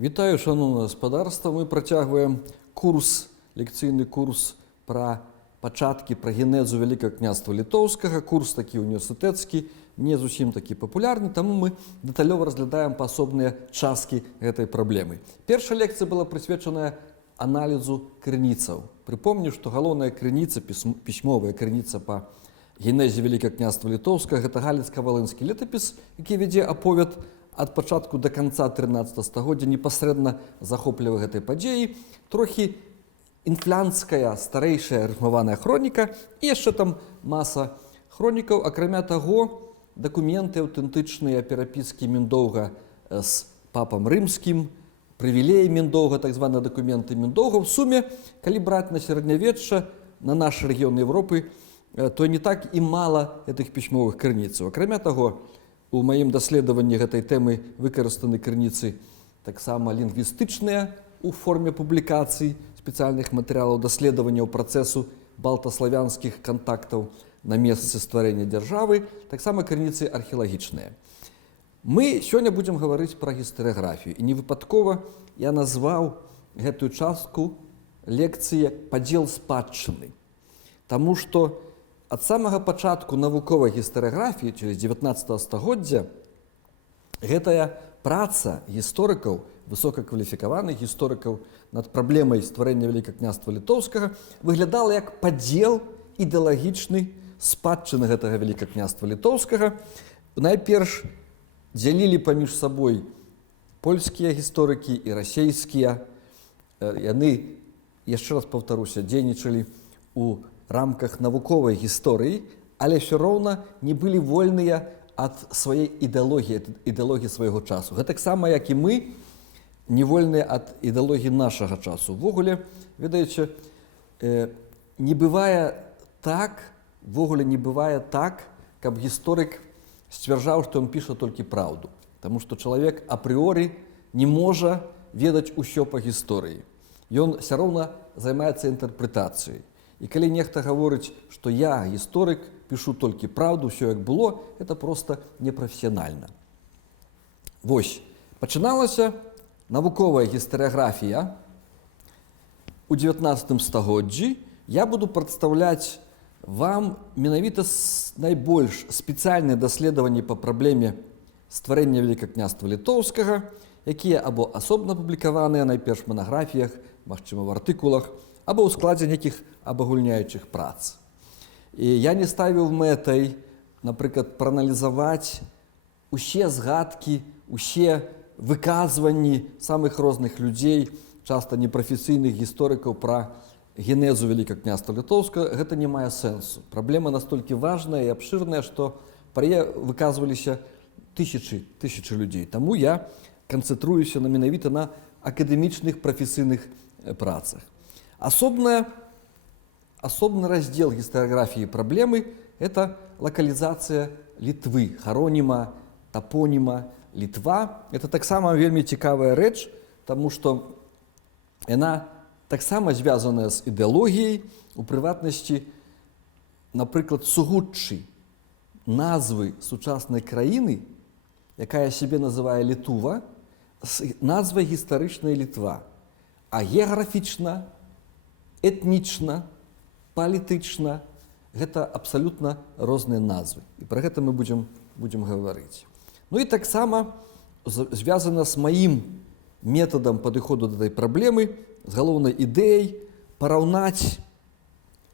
Вітаю, шановне господарство. Ми працягваем лекцыйны курс пра пачаткі, пра генезу Вялікага княства Літоўскага. Курс такі універсітэцкі, не зусім такі папулярны, таму мы дэталёва разглядаем паасобныя часткі гэтай праблемы. Першая лекцыя была прысвечаная аналізу крыніцаў. Прыпомню, што галоўная крыніца, пісьмовая крыніца па генезе Вялікага княства Літоўскага — гэта галіцка-валынскі летапіс, які вядзе аповед ад пачатку да канца 13 стагоддзя, непасрэдна захоплівае гэтай падзеі, трохі інфлянцкая, старэйшая рыфмаваная хроніка і яшчэ там маса хронікаў. Акрамя таго, дакументы аўтэнтычныя, перапіскі Міндоўга з папам рымскім, прывілеі Міндоўга, так званыя дакументы Міндоўга. В суме, калі браць на сярэднявечча, на наш рэгіён Европы, то не так і мала гэтых пісьмовых крыніцаў. Акрамя таго, у маім даследаванні гэтай тэмы выкарыстаны крыніцы таксама лінгвістычныя у форме публікацый, спецыяльных матэрыялаў даследаванняў працэсу балтаславянскіх кантактаў на месцы стварэння дзяржавы, таксама крыніцы археалагічныя. Мы сёння будзем гаварыць пра гістарыяграфію. І невыпадкова я назваў гэтую частку лекцыі «Падзел спадчыны». Таму што ад самага пачатку навуковай гістарыяграфіі, через 19 стагоддзя, гэтая праца гісторыкаў, высокакваліфікаваных гісторыкаў над праблемай стварэння Вялікага княства Літоўскага выглядала як падзел ідэалагічны спадчыны гэтага Вялікага княства Літоўскага. Найперш дзялілі паміж сабой польскія гісторыкі і расейскія. Яны, яшчэ раз паўтаруся, дзейнічалі у рамках навуковай гісторыі, але ўсё роўна не былі вольныя ад сваёй ідэалогіі свайго часу. Гэтаксама, як і мы, не вольныя ад ідэалогіі нашага часу. Увогуле, ведаеце, не бывае так, каб гісторык сцвярджаў, што ён піша толькі праўду. Таму што чалавек апрыоры не можа ведаць усё па гісторыі. Ён ўсё роўна займаецца інтэрпрэтацыяй. І калі нехта гаворыць, што я, гісторык, пішу толькі праўду, ўсё як было, это проста непрафесіянальна. Вось, пачыналася навуковая гістарыяграфія у 19 стагоддзі. Я буду прадстаўляць вам менавіта найбольш спецыяльныя даследаванні па праблеме стварэння Вялікага княства Літоўскага, якія або асобна публікаваныя, найперш в манаграфіях, магчыма, в артыкулах, або ў складзе нейкіх абагульняючых прац. І я не ставіў мэтай, напрыклад, прааналізаваць усе згадкі, усе выказванні самых розных людзей, часта непрафесійных гісторыкаў пра генезу Вялікага княства Літоўскага. Гэта не мае сэнсу. Праблема настолькі важная і абшырная, што пра яе выказваліся тысячы людзей. Таму я канцэнтруюся менавіта на акадэмічных прафесійных працах. Асобны раздзел гістарыяграфіі праблемы — это лакалізацыя Літвы, хароніма, тапоніма. Літва — это таксама вельмі цікавая рэч, таму што яна таксама звязаная з ідэалогіяй, у прыватнасці, напрыклад, сугуччы назвы сучаснай краіны, якая сябе называе Літува, з назвай гістарычнай Літва. А геаграфічна, этнічна, палітычна гэта абсалютна розныя назвы. І пра гэта мы будзем гаварыць. Ну і таксама звязана з маім метадам падыходу да этой праблемы, з галоўнай ідэяй параўнаць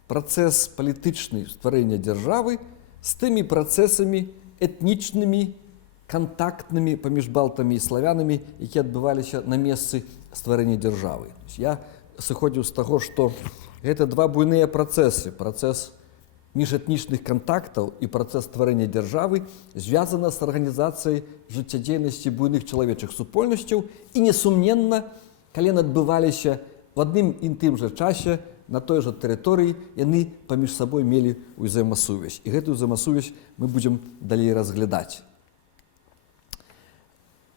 працэс палітычны стварэння дзяржавы з тымі працэсамі этнічнымі, кантактнымі паміж балтамі і славянамі, якія адбываліся на месцы стварэння дзяржавы. Я сыходзіў з таго, што гэта два буйныя працэсы. Працэс міжэтнічных кантактаў і працэс стварэння дзяржавы звязана з арганізацыяй жыццядзейнасці буйных чалавечых супольнасцяў, і несумненна, калі яны адбываліся в адным і тым жа часе на той жа тэрыторыі, яны паміж сабой мелі ўзаемасувязь. І гэтую ўзаемасувязь мы будзем далей разглядаць.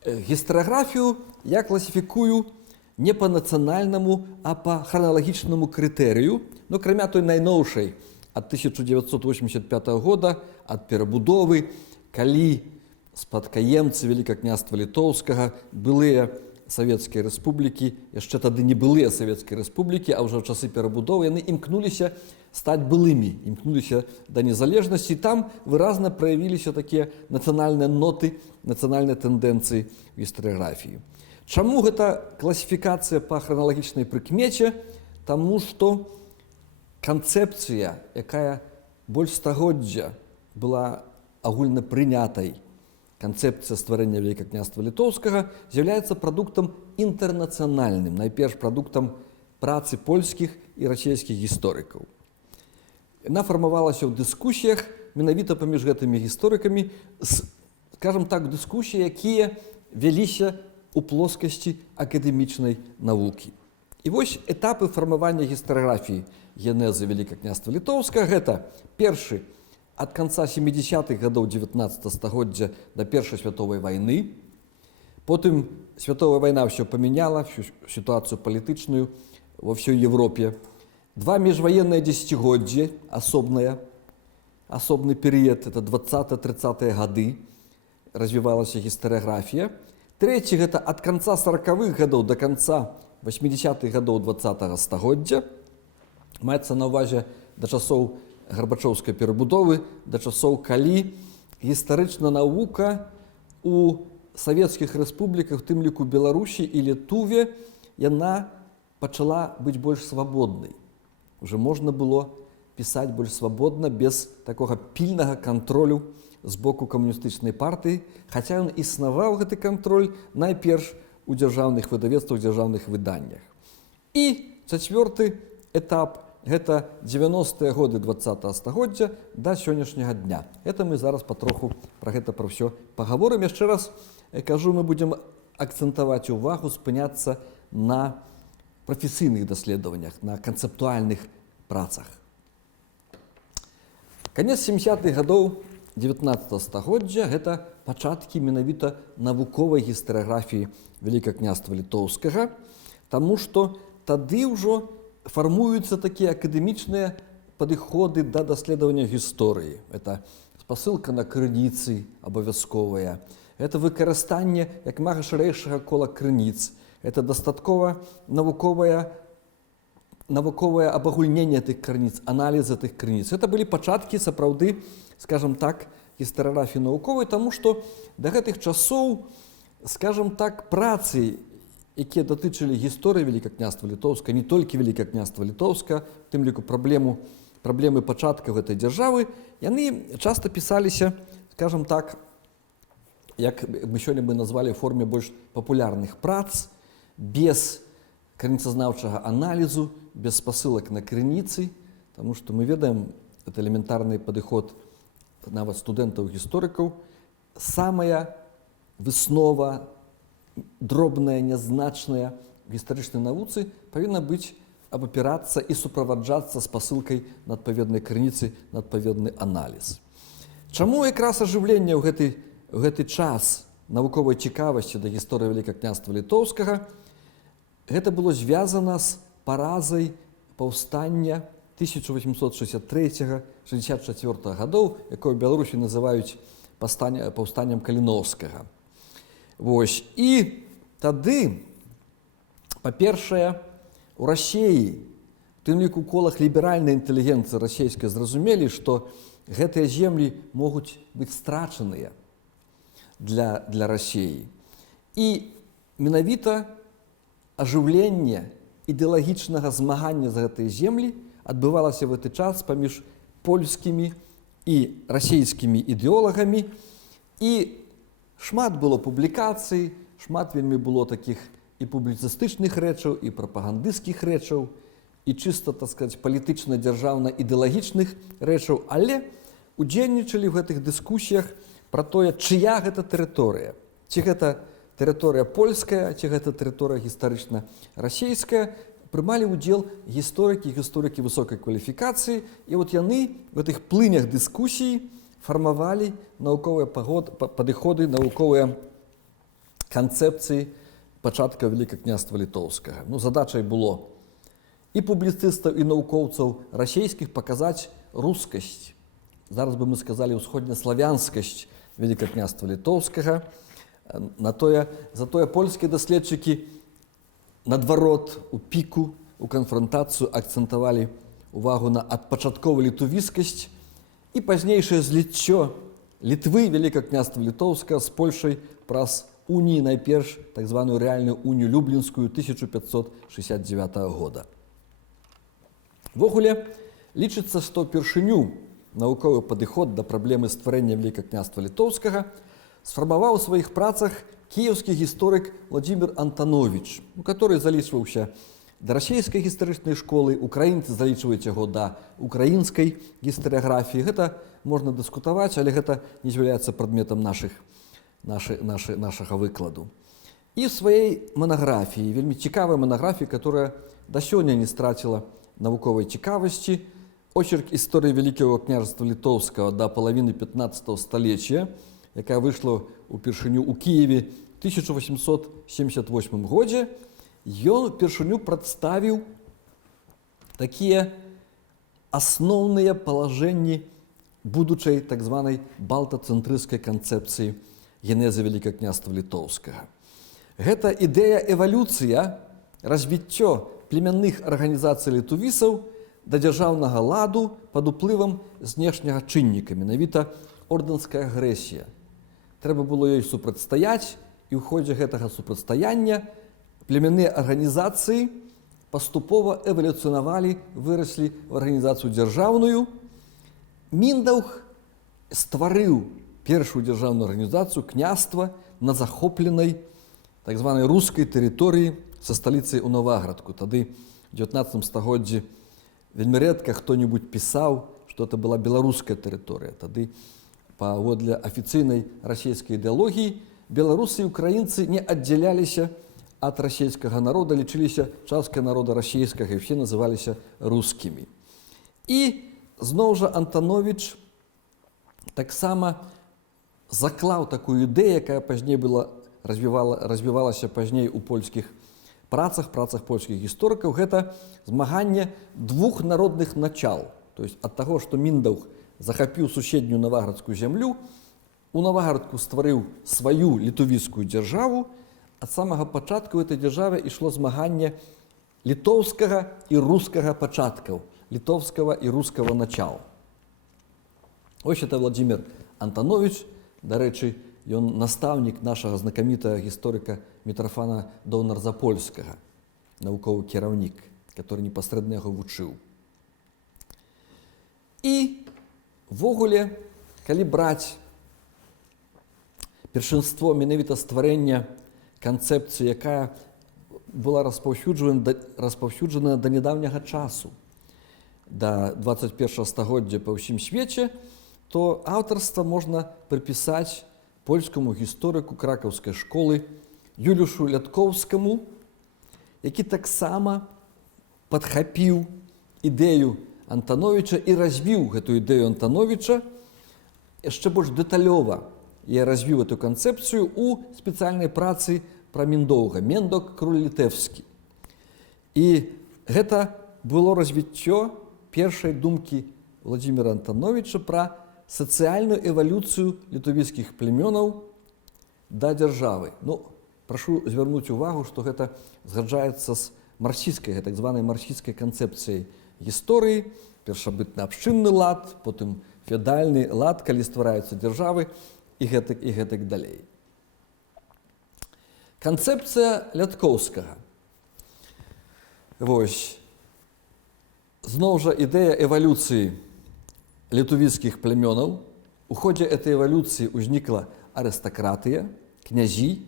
Гістарыяграфію я класіфікую не па нацыянальнаму, а па храналагічнаму крытэрыю, но акрамя той найноўшай ад 1985 года, ад перабудовы, калі спадкаемцы Вялікага княства Літоўскага, былыя Савецкай Рэспублікі, яшчэ тады не былыя Савецкай Рэспублікі, а ўжо ў часы перабудовы яны імкнуліся стаць былымі, імкнуліся да незалежнасці. Там выразна праявіліся такія нацыянальныя ноты, нацыянальныя тэндэнцыі ў гістарыяграфіі. Чаму гэта класіфікацыя па храналагічнай прыкмеце? Таму што канцэпцыя, якая больш стагоддзя была агульна прынятай, канцэпцыя стварэння Вялікага княства Літоўскага, з'яўляецца прадуктам інтэрнацыянальным, найперш прадуктам працы польскіх і расійскіх гісторыкаў. Яна фармавалася ў дыскусіях менавіта паміж гэтымі гісторыкамі, скажам так, дыскусіі, якія вяліся ў плоскасці акадэмічнай навукі. І вось этапы фармавання гістарыяграфіі генезы Вялікага княства Літоўскага гэта першы ад канца 70-х гадоў 19 стагоддзя да Першай святовай вайны. Потым святовая вайна ўсё памяняла, всю сітуацыю палітычную ва ўсёй Европе. Два міжваенныя дзесяцігоддзі, асобны перыяд, это 20-30-е гады, развівалася гістарыяграфія. Трэці гэта ад канца 40-х гадоў да канца 80-х гадоў 20-го стагоддзя. Маецца на ўвазе да часоў Гарбачоўскай перабудовы, да часоў, калі гістарычная навука у савецкіх рэспубліках, у тым ліку Беларусі і Літве, яна пачала быць больш свабоднай. Уже можна было пісаць больш свабодна, без такога пільнага кантролю з боку камуністычнай партыі, хаця ён існаваў, гэты кантроль, найперш у дзяржаўных выдавецтвах, дзяржаўных выданнях. І чацвёрты этап – гэта 90-е годы 20-го стагоддзя да сённяшняга дня. Это мы зараз патроху пра гэта пра ўсё пагаворым. Яшчэ раз кажу, мы будзем акцэнтаваць увагу, спыняцца на прафесійных даследаваннях, на канцэптуальных працах. Канец 70-х гадоў 19-го стагоддзя – гэта пачаткі менавіта навуковай гістарыяграфіі Вялікага княства Літоўскага, таму што тады ўжо фармуюцца такія акадэмічныя падыходы да даследавання гісторыі. Это спасылка на крыніцы абавязковая, это выкарыстанне як мага шырэйшага кола крыніц, это дастаткова навуковае абагульненне тых крыніц, аналіз тых крыніц. Это былі пачаткі сапраўды, скажам так, гістарыяграфіі навуковай, таму што да гэтых часоў, скажам так, працы, якія датычылі гісторыі Вялікага княства Літоўска, не толькі Вялікага княства Літоўска, у тым ліку праблемы пачаткаў гэтай дзяржавы, яны часта пісаліся, скажам так, як мы сёння назвалі, ў форме больш папулярных прац, без крыніцазнаўчага аналізу, без спасылак на крыніцы, таму што мы ведаем, это элементарны падыход нават студэнтаў-гісторыкаў, самая выснова, дробная, нязначная в гістарычнай навуцы павінна быць абапірацца і суправаджацца спасылкай на адпаведнай крыніцы, на адпаведны аналіз. Чаму якраз ажыўленне ў гэты час навуковай цікавасці да гісторыі Вялікага княства Літоўскага гэта было звязана з паразай паўстання 1863-64 гадоў, якое ў Беларусі называюць паўстаннем Каліноўскага. Вось. І тады, па-першае, у Расіі, у тым ліку ў колах ліберальнай інтэлігенцыі расійскай, зразумелі, што гэтыя землі могуць быць страчаныя для Расіі. І менавіта ажыўленне ідэалагічнага змагання за гэтыя землі адбывалася в гэты час паміж польскімі і расійскімі ідэолагамі. І шмат было публікацый, шмат вельмі было такіх і публіцыстычных рэчаў, і прапагандысцкіх рэчаў, і чыста, так сказаць, палітычна-дзяржаўна-ідэалагічных рэчаў, але удзельнічалі ў гэтых дыскусіях пра тое, чыя гэта тэрыторыя. Ці гэта тэрыторыя польская, ці гэта тэрыторыя гістарычна расійская. Прымалі ўдзел гісторыкі высокай кваліфікацыі, і от яны в гэтых плынях дыскусій фармавалі навуковыя падыходы, навуковыя канцэпцыі пачатка Вялікага княства Літоўскага. Задачай было і публіцыстаў, і навукоўцаў расійскіх паказаць рускасць. Зараз бы мы сказалі ўсходнеславянскасць Вялікага княства Літоўскага, Затое польскія даследчыкі наадварот у піку, у канфрантацыю акцэнтавалі увагу на адпачатковую літувіскасць і пазнейшае зліццё Літвы, Вялікага княства Літоўскага з Польшай праз унію, найперш так званую рэальную унію Люблінскую 1569 года. Ввогуле, лічыцца, што ўпершыню навуковы падыход да праблемы стварэння Вялікага княства Літоўскага сфармаваў у сваіх працах кіеўскі гісторык Владзімір Антановіч, который залічваўся да расійскай гістарычнай школы, украінцы залічваюць яго да украінскай гістарыяграфіі. Гэта можна дыскутаваць, але гэта не з'яўляецца прадметам нашага выкладу. І в сваёй манаграфіі, вельмі цікавай манаграфіі, которая да сёння не страціла навуковай цікавасці, очерк гісторыі Вялікага княжаства Літоўскага да палавіны 15 сталецця, якая выйшла ўпершыню ў Кіеве ў 1878 годзе, ён упершыню прадставіў такія асноўныя палажэнні будучай так званай балтацэнтрысцкай канцэпцыі генеза Вялікага княства Літоўскага. Гэта ідэя эвалюцыя, развіццё племянных арганізацый літувісаў да дзяржаўнага ладу пад уплывам знешняга чынніка, менавіта ордэнская агрэсія. Трэба было ёй супрацьстаяць, і ў ходзе гэтага супрацьстаяння племянныя арганізацыі паступова эвалюцыянавалі, выраслі ў арганізацыю дзяржаўную. Міндаўг стварыў першую дзяржаўную арганізацыю княства на захопленай так званай рускай тэрыторыі са сталіцай у Новаградку. Тады у 19 стагоддзі вельмі рэдка хто-небудзь пісаў, што это была беларуская тэрыторыя. Тады паводле афіцыйнай расійскай ідэалогіі беларусы і украінцы не аддзяляліся ад расійскага народа, лічыліся часткай народа расійскага і ўсе называліся рускімі. І зноў жа Антановіч таксама заклаў такую ідэю, якая пазней развівалася пазней у польскіх працах польскіх гісторыкаў. Гэта змаганне двух народных начал. То есть ад таго, што Міндаўг захапіў суседнюю наваградскую зямлю, у Наваградку стварыў сваю літувіскую дзяржаву, ад самага пачатку этой дзяржаве ішло змаганне літоўскага і рускага пачаткаў, літоўскага і рускага начала. Ось это Владзімір Антановіч, дарэчы, ён настаўнік нашага знакамітага гісторыка Мітрафана Даўнарзапольскага, навуковы кіраўнік, который непасрэдна яго вучыў. І ввогуле, калі браць першынство менавіта стварэння канцэпцыі, якая была распаўсюджана да нядаўняга часу, да 21 стагоддзя па ўсім свеце, то аўтарства можна прыпісаць польскаму гісторыку кракаўскай школы Юліушу Ляткоўскаму, які таксама падхапіў ідэю Антановіча і развіў гэту ідэю Антановіча, яшчэ больш дэталёва я развіў эту канцэпцыю ў спецыяльнай працы пра Міндоўга, Мендок Кроль Літэўскі. І гэта было развіццё першай думкі Владзіміра Антановіча пра сацыяльную эвалюцыю літувіцкіх племёнаў да дзяржавы. Прашу звярнуць увагу, што гэта згаджаецца з марксісцкай, так званай марксісцкай канцэпцыяй гісторыі, першабытны абшчынны лад, потым феадальны лад, калі ствараюцца дзяржавы і гэтак далей. Канцэпцыя Ляткоўскага. Вось. Зноў жа ідэя эвалюцыі літувіцкіх племёнаў. У ходзе этой эвалюцыі ўзнікла арыстакратыя, князі,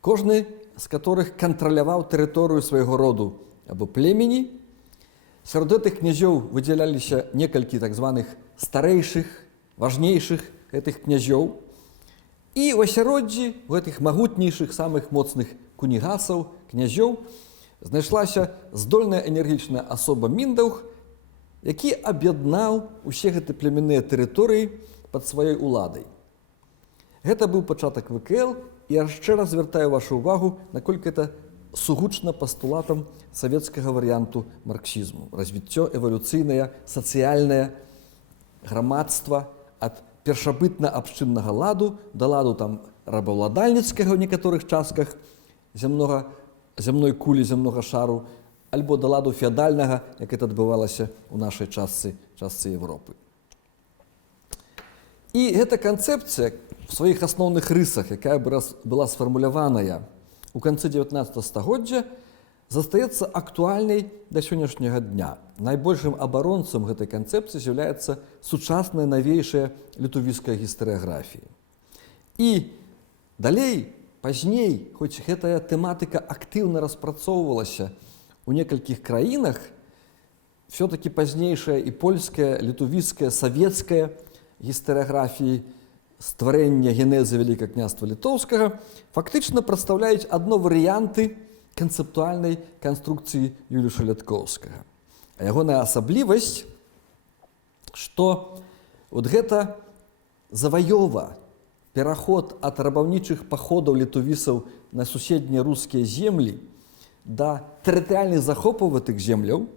кожны з которых кантраляваў тэрыторыю свайго роду або племені. Сярод гэтых князёў выдзяляліся некалькі так званых старэйшых, важнейшых гэтых князёў. І ў асяроддзі гэтых магутнейшых, самых моцных кунігасаў, князёў, знайшлася здольная энергічная асоба Міндаўг, які аб'яднаў усе гэтыя племянныя тэрыторыі пад сваёй уладай. Гэта быў пачатак ВКЛ, і яшчэ раз звяртаю вашу ўвагу, наколькі это сугучна пастулатам савецкага варыянту марксізму. Развіццё эвалюцыйнае, сацыяльнае грамадства ад першабытна-абшчыннага ладу да ладу там рабаўладальніцкага ў некаторых частках зямной кулі, зямнога шару, альбо да ладу феадальнага, як это адбывалася ў нашай частцы Европы. І гэта канцэпцыя в сваіх асноўных рысах, якая была сфармуляваная у канцы 19 стагоддзя, застаецца актуальнай да сённяшняга дня. Найбольшым абаронцам гэтай канцэпцыі з'яўляецца сучасная навейшая літувійская гістарыяграфія. І далей, пазней, хоць гэтая тэматыка актыўна распрацоўвалася у некалькіх краінах, все-таки пазнейшая і польская, літувійская, савецкая гістарыяграфіі стварэння генезы Вялікага княства Літоўскага фактычна прадстаўляюць адно варыянты канцэптуальнай канструкцыі Юліуша Ляткоўскага. А ягоная асаблівасць, што вот гэта заваёва, пераход ад рабаўнічых паходаў літувісаў на суседнія рускія землі да тэрытарыяльных захопаў гэтых земляў,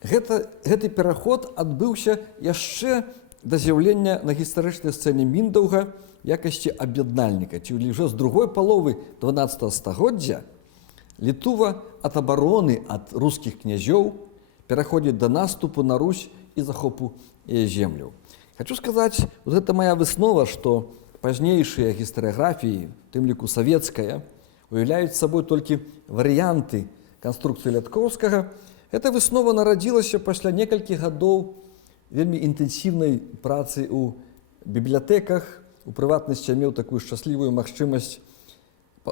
гэты пераход адбыўся яшчэ да з'яўлення на гістарычнай сцэне Міндаўга в якасці аб'яднальніка, ці ўжо з другой паловы 12 стагоддзя Літува ад абароны ад рускіх князёў пераходзіць да наступу на Русь і захопу яе земляў. Хачу сказаць, вот гэта моя выснова, што пазнейшыя гістарыяграфіі, у тым ліку савецкая, уяўляюць сабой толькі варыянты канструкцыі Ляткоўскага. Эта выснова нарадзілася пасля некалькіх гадоў вельмі інтэнсіўнай працы ў бібліятэках. У прыватнасці я меў такую шчаслівую магчымасць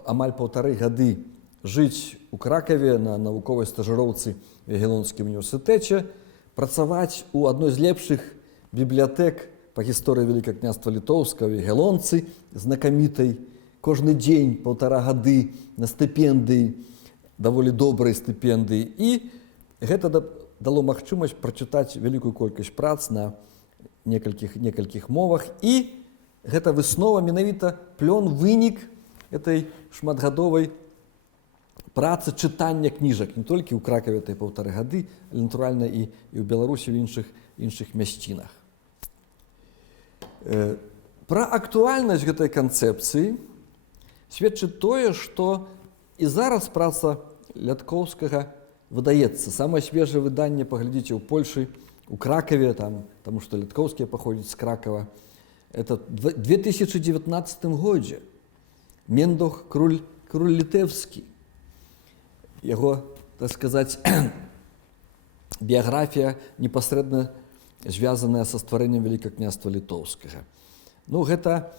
амаль 1,5 гады жыць у Кракаве на навуковай стажыроўцы в Ягелонскім універсітэце, працаваць у адной з лепшых бібліятэк па гісторыі Вялікага княства Літоўскага в Ягелонцы, знакамітай, кожны дзень 1,5 гады на стыпендыі, даволі добрай стыпендыі. І гэта дало магчымасць прачытаць вялікую колькасць прац на некалькіх мовах. І гэта выснова менавіта плён, вынік этой шматгадовай працы чытання кніжак не толькі ў Кракаве этой 1,5 гады, але натуральна і ў Беларусі, ў іншых мясцінах. Пра актуальнасць гэтай канцэпцыі сведчыць тое, што і зараз праца Ляткоўскага выдаецца. Самае свежае выданне паглядзіце ў Польшы, у Кракаве, таму што Ляткоўскія паходзяць з Кракава. Это в 2019 годзе. Мендох Круль Літэўскі. Яго, так сказаць, біяграфія непасрэдна звязаная са стварэннем Вялікага княства Літоўскага. Ну, гэта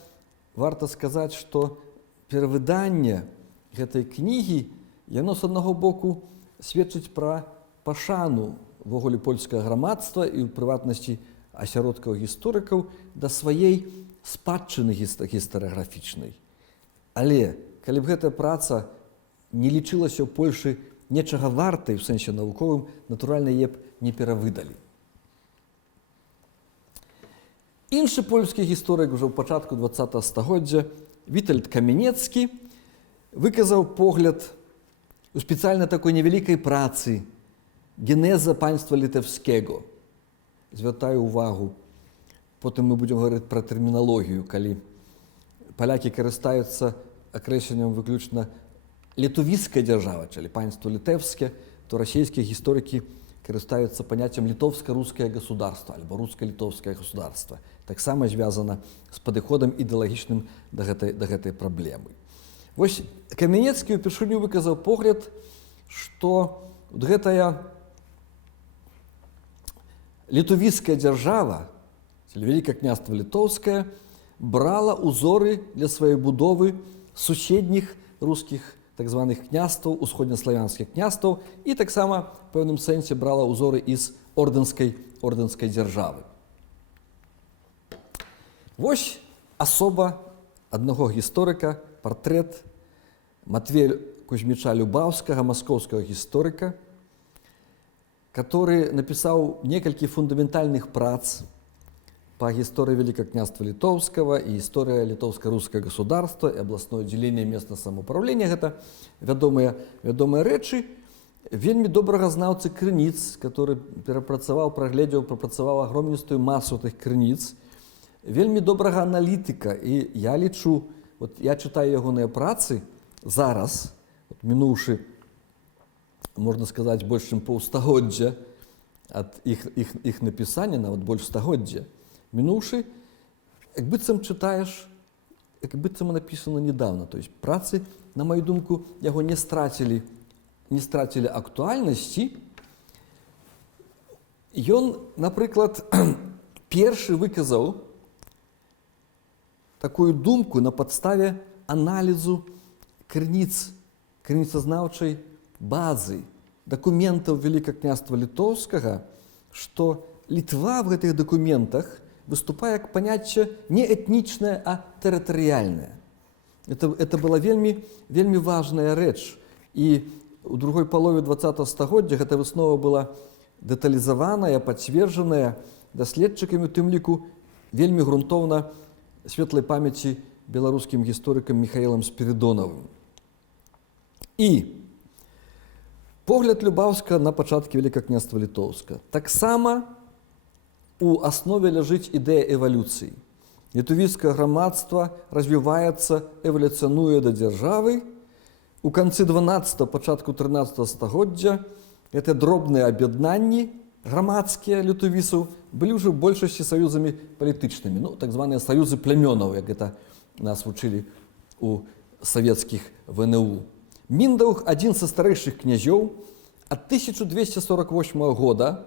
варта сказаць, што перавыданне гэтай кнігі, яно з аднаго боку сведчыць пра пашану ввогуле польскага грамадства і ў прыватнасці асяродкаў гісторыкаў да сваей спадчыны гістарыяграфічнай. Але калі б гэтая праца не лічылася ў Польшы нечага вартай у сэнсе навуковым, натуральна, яе б не перавыдалі. Іншы польскі гісторык ужо ў пачатку 20 стагоддзя, Вітальд Каменецкі, выказаў погляд у спецыяльна такой невялікай працы «Генеза панства літаўскага». Звяртаю увагу, потым мы будзем гаварыць пра тэрміналогію, калі палякі карыстаюцца акрэсленнем выключна літувійская дзяржава, czyli панства літэўскае, то расійскія гісторыкі карыстаюцца паняццем літоўска-рускае государство альбо руска-літоўскае государство. Таксама звязана з падыходам ідэалагічным да гэтай праблемы. Вось Каменецкі ўпершыню выказаў погляд, што гэтая літувійская дзяржава, Вялікае княства Літоўскае, брала ўзоры для сваёй будовы суседніх рускіх так званых княстваў, усходнеславянскіх княстваў, і таксама в пэўным сэнсе брала ўзоры з ордэнскай дзяржавы. Вось асоба аднаго гісторыка, партрэт Матвея Кузьміча Любаўскага, маскоўскага гісторыка, который напісаў некалькі фундаментальных прац по гісторыі Вялікага княства Літоўскага і гісторыя літоўска-рускага государства і абласное дзеленне местнага самаўпраўлення. Гэта вядомыя рэчы. Вельмі добрага знаўцы крыніц, который прагледзеў, прапрацаваў агромністую масу тых крыніц. Вельмі добрага аналітыка. І я лічу, от я читаю ягоныя працы зараз, мінуўшы, можна сказаць, больш чым паўстагоддзя ад іх напісання, нават больш стагоддзя, мінуўшы, як быццам чытаеш, як быццам напісана недавно. То есть працы, на маю думку, яго не страцілі актуальнасці. Ён, напрыклад, першы выказаў такую думку на падставе аналізу крыніцазнаўчай базы, дакументаў Вялікага княства Літоўскага, што Літва в гэтых дакументах выступае як паняцце не этнічнае, а тэрытарыяльнае. Это была вельмі важная рэч. І ў другой палове 20-го стагоддзя гэта выснова была дэталізаваная, пацверджаная даследчыкамі, у тым ліку вельмі грунтоўна светлай памяці беларускім гісторыкам Міхаілам Спірідонавым. І погляд Любаўска на пачаткі Вялікага княства Літоўска. Таксама у аснове ляжыць ідэя эвалюцыі. Літувійскае грамадства развіваецца, эвалюцыянуе да дзяржавы. У канцы 12-го, пачатку 13-го стагоддзя гэтыя дробныя аб'яднанні грамадскія літувісаў былі ўжо ў большасці саюзамі палітычнымі, так званыя саюзы плямёнаў, як гэта нас вучылі у савецкіх ВНУ. Міндаўг, адзін са старэйшых князёў, ад 1248 года,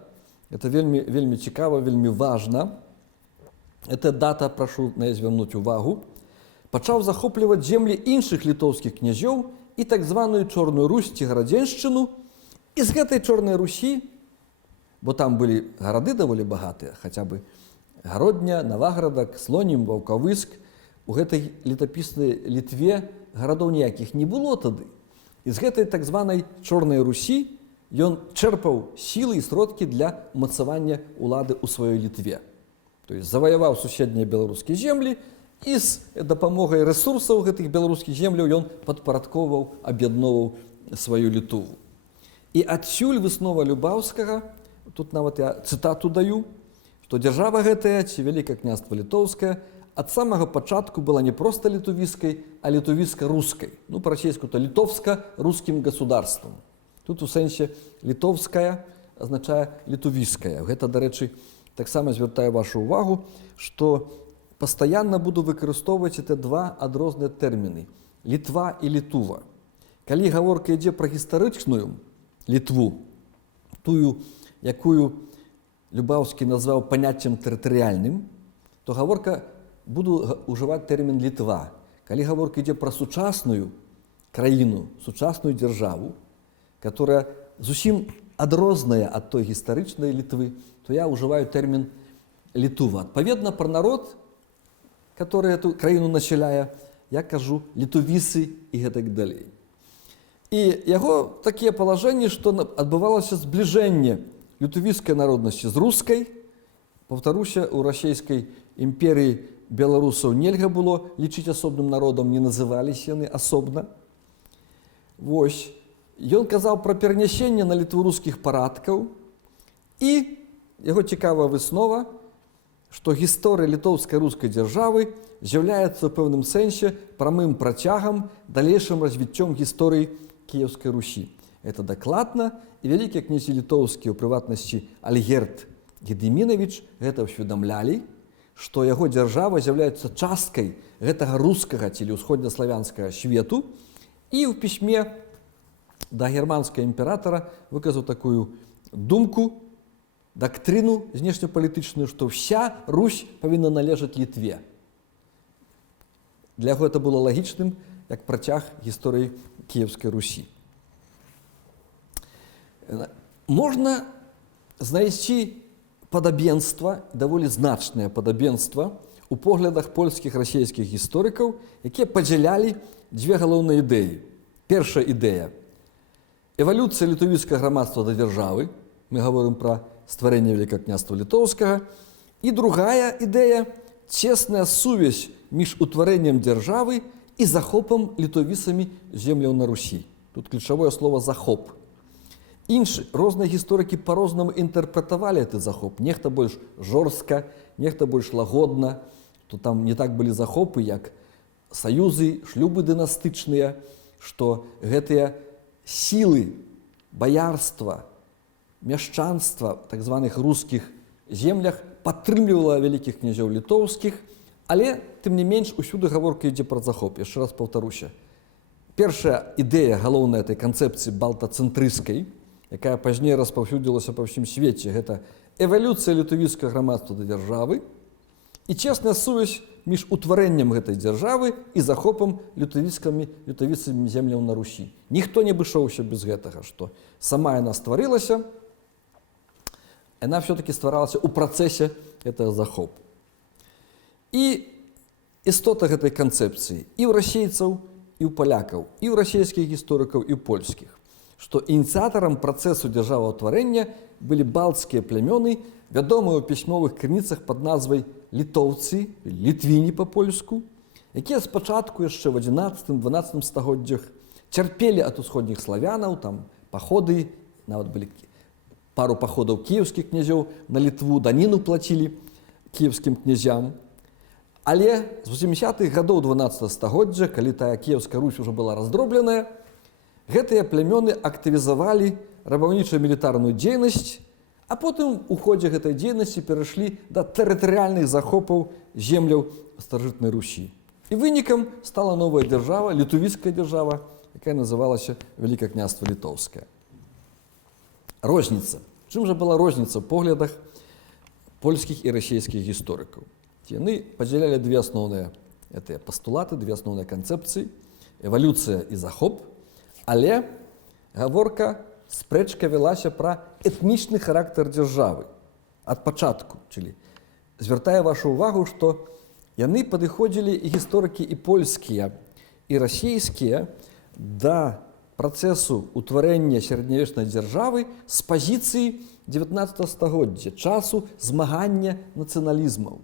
это вельмі цікава, вельмі важна, эта дата, прашу на яе звярнуць увагу, пачаў захопліваць землі іншых літоўскіх князёў і так званую Чорную Русь ці Гарадзеншчыну. І з гэтай Чорнай Русі, бо там былі гарады даволі багатыя, хаця бы Гародня, Наваградак, Слонім, Ваўкавыск, у гэтай летапіснай Літве гарадоў ніякіх не было тады. І з гэтай так званай Чорнай Русі ён чэрпаў сілы і сродкі для умацавання ўлады ў сваёй Літве. То есть заваяваў суседнія беларускія землі і з дапамогай рэсурсаў гэтых беларускіх земляў ён падпарадковваў, аб'ядноўваў сваю Літву. І адсюль выснова Любаўскага, тут нават я цытату даю, што дзяржава гэтая, ці Вялікае княства Літоўскае, ад самага пачатку была не проста літувіскай, а літувіска-рускай. Па-расейску-то літовска-рускім государствам. Тут у сэнсе літовская азначае літувіская. Гэта, дарэчы, таксама звяртаю вашу увагу, што пастаянна буду выкарыстоўваць эти два адрозныя тэрміны – Літва і Літува. Калі гаворка ідзе пра гістарычную Літву, тую, якую Любаўскі назваў паняццем тэрытарыяльным, то гаворка буду ўжываць тэрмін Літва. Калі гаворка ідзе пра сучасную краіну, сучасную дзяржаву, которая зусім адрозная ад той гістарычнай Літвы, то я ўжываю тэрмін Літува. Адпаведна, пра народ, который эту краіну населяе, я кажу літувісы і гэтак далей. І яго такія палажэнні, што адбывалася збліжэнне літувійскай народнасці з рускай. Паўтаруся, у расійскай імперыі беларусаў нельга было лічыць асобным народам, не называліся яны асобна. Вось. Ён казаў пра перанясенне на Літву рускіх парадкаў, і яго цікавая выснова, што гісторыя літоўскай рускай дзяржавы з'яўляецца ў пэўным сэнсе прамым працягам, далейшым развіццём гісторыі Кіеўскай Русі. Это дакладна, і вялікія князі літоўскія, у прыватнасці Альгерд Гедымінавіч, гэта ўсведамлялі, што яго дзяржава з'яўляецца часткай гэтага рускага ці ўсходнеславянскага свету, і ў пісьме да германскага імператара выказаў такую думку, дактрыну знешнепалітычную, што вся Русь павінна належаць Літве. Для яго это было лагічным, як працяг гісторыі Кіеўскай Русі. Можна знайсці падабенства, даволі значнае падабенства у поглядах польскіх расійскіх гісторыкаў, якія падзялялі дзве галоўныя ідэі. Першая ідэя – эвалюцыя літувійскага грамадства да дзяржавы, мы гаворым пра стварэнне Вялікага княства Літоўскага, і другая ідэя – цесная сувязь між утварэннем дзяржавы і захопам літовісамі земляў на Русі. Тут ключавое слово «захоп». Розныя гісторыкі па-рознаму інтэрпрэтавалі гэты захоп. Нехта больш жорстка, нехта больш лагодна, то там не так былі захопы, як саюзы, шлюбы дынастычныя, што гэтыя сілы баярства, мяшчанства так званых рускіх землях падтрымлівала вялікіх князёў літоўскіх, але тым не менш усюды гаворка ідзе пра захоп. Яшчэ раз паўтаруся. Першая ідэя галоўная этой канцэпцыі балтацэнтрыскай, якая пазней распаўсюдзілася па ўсім свеце, гэта эвалюцыя літуўскага грамадства да дзяржавы і цесная сувязь між утварэннем гэтай дзяржавы і захопам літавіцкімі земляў на Русі. Ніхто не абышоўся без гэтага, што сама яна стварылася, яна все-таки стваралася ў працэсе гэтага захопу. І істота гэтай канцэпцыі і ў расейцаў, і ў палякаў, і ў расійскіх гісторыкаў, і ў польскіх, што ініцыятарам працэсу дзяржаваўтварэння былі балцкія плямёны, вядомыя ў пісьмовых крыніцах пад назвай літоўцы, літвіні па-польску, якія спачатку яшчэ в 11-12 стагоддзях цярпелі ад усходніх славянаў, там паходы, нават былі пару паходаў кіеўскіх князёў на Літву, даніну плацілі кіеўскім князям. Але з 80-х гадоў 12 стагоддзя, калі тая Кіеўская Русь ужо была раздробленая, гэтыя плямёны актывізавалі рабаўнічую мілітарную дзейнасць, а потым у ходзе гэтай дзейнасці перайшлі да тэрытарыяльных захопаў земляў старажытнай Русі. І вынікам стала новая дзяржава, літуўская дзяржава, якая называлася Вялікае княства Літоўскае. Розніца. Чым жа была розніца ў поглядах польскіх і расійскіх гісторыкаў? Яны падзялялі две асноўныя пастулаты, две асноўныя канцэпцыі, эвалюцыя і захоп, але гаворка, спрэчка вялася пра этнічны характар дзяржавы ад пачатку. Звяртае вашу ўвагу, што яны падыходзілі і гісторыкі і польскія, і расійскія да працэсу ўтварэння сярэднявечнай дзяржавы з пазіцыі 19 стагоддзя, часу змагання нацыяналізмаў.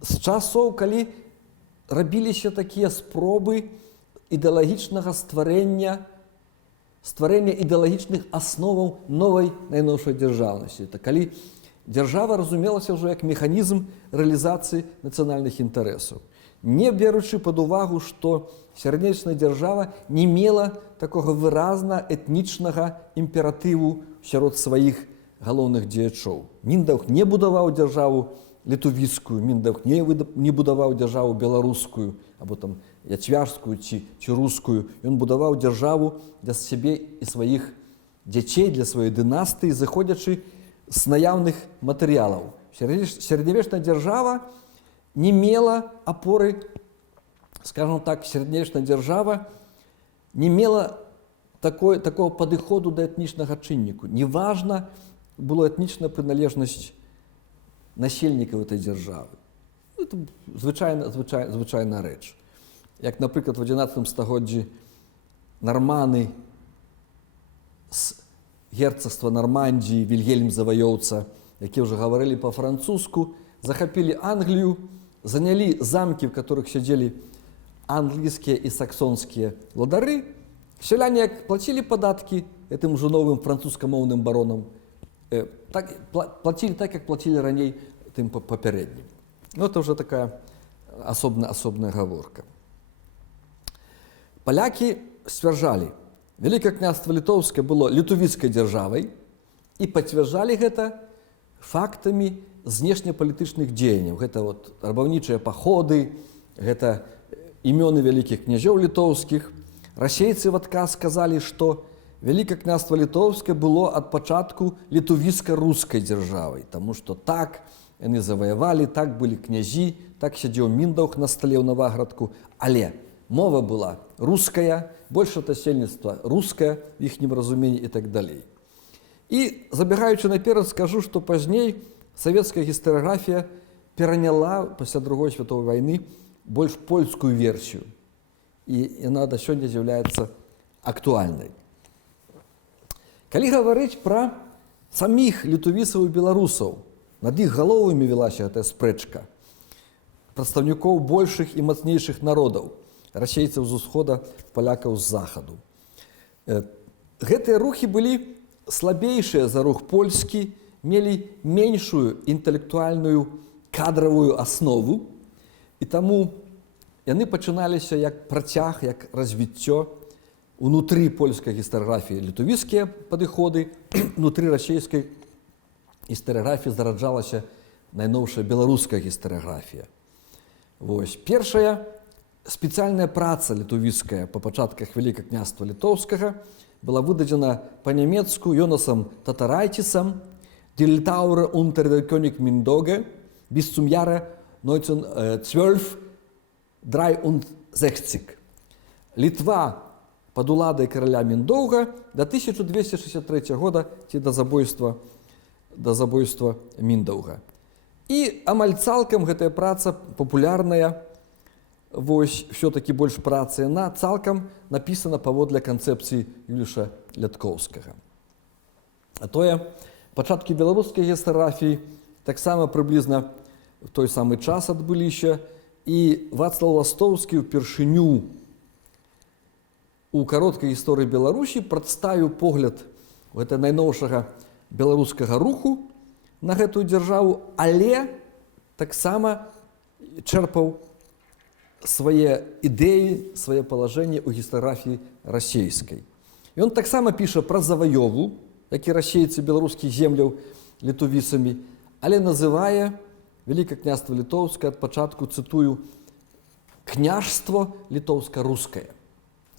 З часоў, калі рабіліся такія спробы ідэалагічнага стварэння ідэалагічных асноваў новай найноўшай дзяржаўнасці. Это калі дзяржава разумелася ўжо як механізм рэалізацыі нацыянальных інтарэсаў. Не бяручы пад увагу, што сярэднявечная дзяржава не мела такога выразна этнічнага імператыву сярод сваіх галоўных дзеячоў. Міндаўг не будаваў дзяржаву літувіцкую, Міндаўг не будаваў дзяржаву беларускую, або там яцвярскую ці рускую. Ён будаваў дзяржаву для сябе і сваіх дзяцей, для сваёй дынастыі, заходзячы з наяўных матэрыялаў. Сярэднявечная дзяржава не мела апоры, скажем так, сярэднявечная дзяржава не мела такого падыходу да этнічнага чынніку. Неважна была этнічная прыналежнасць насельнікаў этой дзяржавы. Это звычайная рэч. Як, напрыклад, в 11 стагоддзі нарманы з герцагства Нармандіі, Вільгельм Заваёўца, якія ўжо гаварылі па-французску, захапілі Англію, занялі замкі, в которых сядзелі англійскія і саксонскія владары. Сяляне як плацілі падаткі гэтым ужо новым французскамоўным баронам, плацілі так, як плацілі раней тым папярэднім. Это ўжо такая асобная гаворка. Палякі сцвярджалі, Вялікае княства Літоўскае было літувіцкай дзяржавай і пацвярджалі гэта фактамі знешнепалітычных дзеянняў. Гэта рабаўнічыя паходы, гэта імёны вялікіх княжоў літоўскіх. Расейцы в адказ сказалі, што Вялікае княства Літоўскае было ад пачатку літувіцка-рускай дзяржавай, таму што так яны заваявалі, так былі князі, так сядзеў Міндаўг на стале ў Наваградку, але мова была руская, больше насельніцтва рускае в іхнім разуменні і так далей. І, забегаючы наперад, скажу, што пазней савецкая гістарыяграфія пераняла пасля Другой святовай вайны больш польскую версію. І яна да сёння з'яўляецца актуальнай. Калі гаварыць пра саміх літувіцаў і беларусаў, над іх галовамі вялася гэтая спрэчка прадстаўнікоў большых і мацнейшых народаў, расейцаў з усхода, палякаў з захаду. Гэтыя рухі былі слабейшыя за рух польскі, мелі меншую інтэлектуальную кадравую аснову, і таму яны пачыналіся як працяг, як развіццё унутры польскай гістарыяграфіі літувіцкія падыходы, унутры расійскай гістарыяграфіі зараджалася найноўшая беларуская гістарыяграфія. Вось. Першая спецыяльная праца літувіцкая па пачатках Вялікага княства Літоўскага была выдадзена па-нямецку Йонасам Татарайтісам «Die Litauer unter der König Mindauge bis zum Jahre 1963». Літва пад уладай караля Міндоўга до 1263 года ці да забойства Міндаўга. І амаль цалкам гэтая праца папулярная, вось, все-таки больш працы, яна цалкам напісана паводле канцэпцыі Юліша Ляткоўскага. А тое, пачаткі беларускай гістарыяграфіі таксама прыблізна в той самы час адбыліся, і Вацлаў Ластоўскі ўпершыню у кароткай гісторыі Беларусі прадставіў погляд гэта найноўшага беларускага руху на гэтую дзяржаву, але таксама чэрпаў свае ідэі, свае палажэнні ў гістарыяграфіі расейскай. Ён таксама піша пра заваёву, як і расейцы беларускіх земляў літувіцамі, але называе Вялікае княства Літоўскае ад пачатку, цытую, «княжство літоўска-рускае».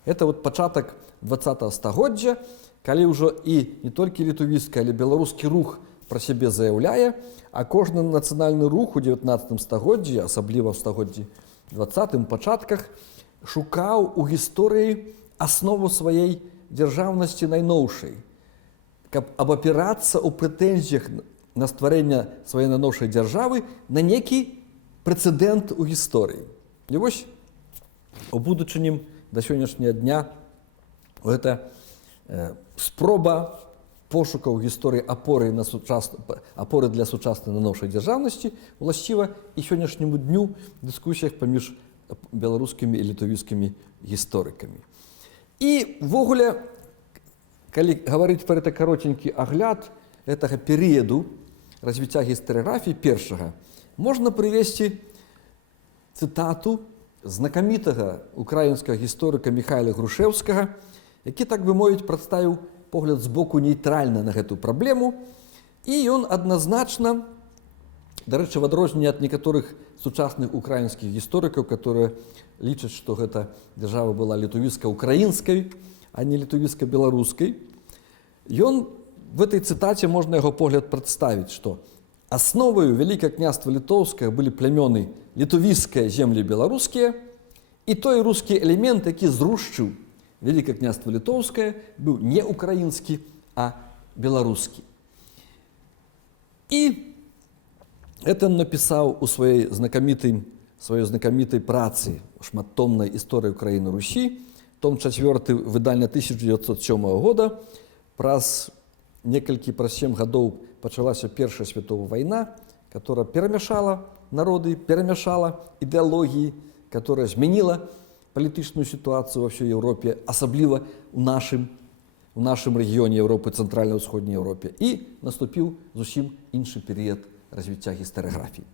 Это вот пачатак 20-го стагоддзя, калі ўжо і не толькі літувіцкі, але беларускі рух пра сябе заяўляе, а кожны нацыянальны рух у 19 стагоддзі, асабліва ў стагоддзі 20-м пачатках, шукаў у гісторыі аснову сваёй дзяржаўнасці найноўшай, каб абапірацца ў прэтэнзіях на стварэнне сваёй найноўшай дзяржавы на некі прэцэдэнт у гісторыі. І вось у будучыні да сённяшняга дня гэта спроба пошукаў гісторыі апоры для сучаснай найноўшай дзяржаўнасці уласціва і сённяшняму дню дыскусіях паміж беларускімі і літувіцкімі гісторыкамі. І ввогуле, калі гаварыць пра гэта каротенькі агляд гэтага перыяду развіцця гістарыяграфіі першага, можна прывесці цытату знакамітага украінскага гісторыка Міхайла Грушэўскага, які, так бы мовіць, прадставіў погляд з боку нейтральна на гэтую праблему, і ён адназначна, дарэчы, в адрозненне ад некаторых сучасных украінскіх гісторыкаў, которые лічаць, што гэта дзяржава была літувіцка-украінскай, а не літувіцка-беларускай, ён в этой цытаце можна яго погляд прадставіць, што асноваю Вялікага княства Літоўскага былі плямёны літувіцкія землі беларускія, і той рускі элемент, які зрушчыў Вялікае княства Літоўскае, быў не украінскі, а беларускі. І гэта ён напісаў у сваёй знакамітай працы шматтомнай «Історыя Украіны Русі», том 4 выдання 1907 года. Праз 7 гадоў пачалася Першая световая вайна, которая перамяшала народы, перамяшала ідэалогіі, которая змяніла палітычную сітуацыю ва ўсёй Еўропе, асабліва у нашым рэгіёне Еўропы, цэнтральна-ўсходняй Еўропе. І наступіў зусім іншы перыяд развіцця гістарыяграфіі.